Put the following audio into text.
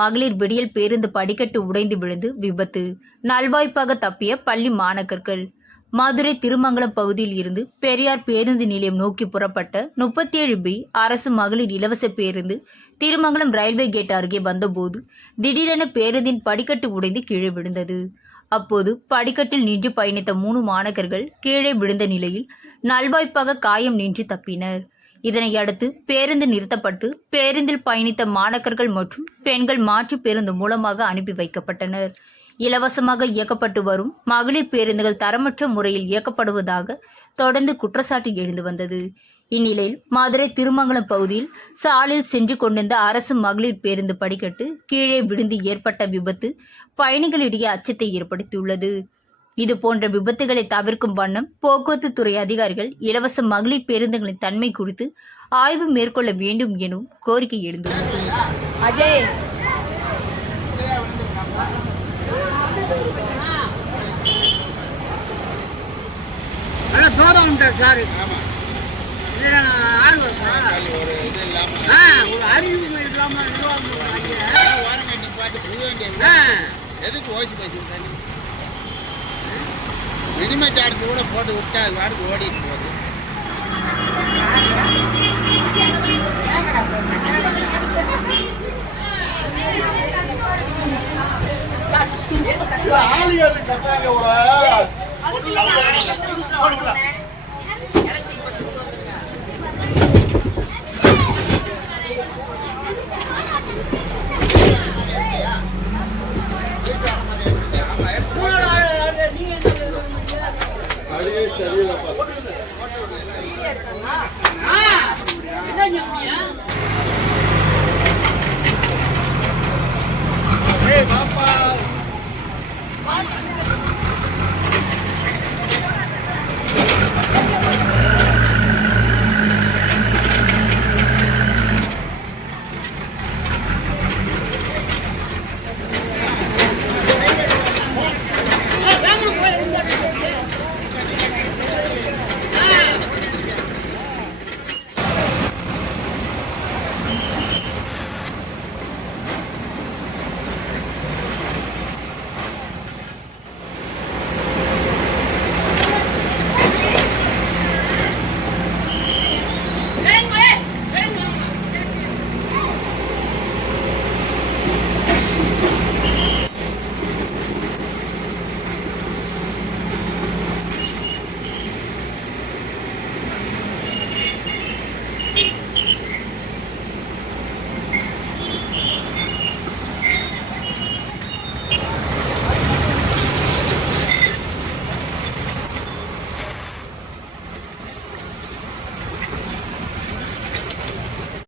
மகளிர் விடியல் பேருந்து படிக்கட்டு உடைந்து விழுந்து விபத்து. நல்வாய்ப்பாக தப்பிய பள்ளி மாணக்கர்கள். மதுரை திருமங்கலம் பகுதியில் இருந்து பெரியார் பேருந்து நிலையம் நோக்கி புறப்பட்ட முப்பத்தி ஏழு பி அரசு மகளிர் இலவச பேருந்து திருமங்கலம் ரயில்வே கேட் அருகே வந்தபோது திடீரென பேருந்தின் படிக்கட்டு உடைந்து கீழே விழுந்தது. அப்போது படிக்கட்டில் நின்று பயணித்த மூணு மாணக்கர்கள் கீழே விழுந்த நிலையில் நல்வாய்ப்பாக காயம் நின்று தப்பினர். இதனையடுத்து பேருந்து நிறுத்தப்பட்டு பேருந்தில் பயணித்த மாணக்கர்கள் மற்றும் பெண்கள் மாற்று பேருந்து மூலமாக அனுப்பி வைக்கப்பட்டனர். இலவசமாக இயக்கப்பட்டு வரும் மகளிர் பேருந்துகள் தரமற்ற முறையில் இயக்கப்படுவதாக தொடர்ந்து குற்றச்சாட்டு எழுந்து வந்தது. இந்நிலையில் மதுரை திருமங்கலம் பகுதியில் சாலையில் சென்று கொண்டிருந்த அரசு மகளிர் பேருந்து படிக்கட்டு கீழே விழுந்து ஏற்பட்ட விபத்து பயணிகளிடையே அச்சத்தை ஏற்படுத்தியுள்ளது. இது போன்ற விபத்துகளை தவிர்க்கும் வண்ணம் போக்குவரத்து துறை அதிகாரிகள் இலவச மகளிர் பேருந்துகளின் தன்மை குறித்து ஆய்வு மேற்கொள்ள வேண்டும் எனவும் கோரிக்கை எழுந்துள்ளது அஜய் அறிவு எதுக்கு ஓசி பேசுறேன் மினிமம் சார்ஜ் கூட போட்டு விட்டா அது வாடகை ஓடிட்டு போகுது. ஆளுங்க கட்டாங்க gracias a la.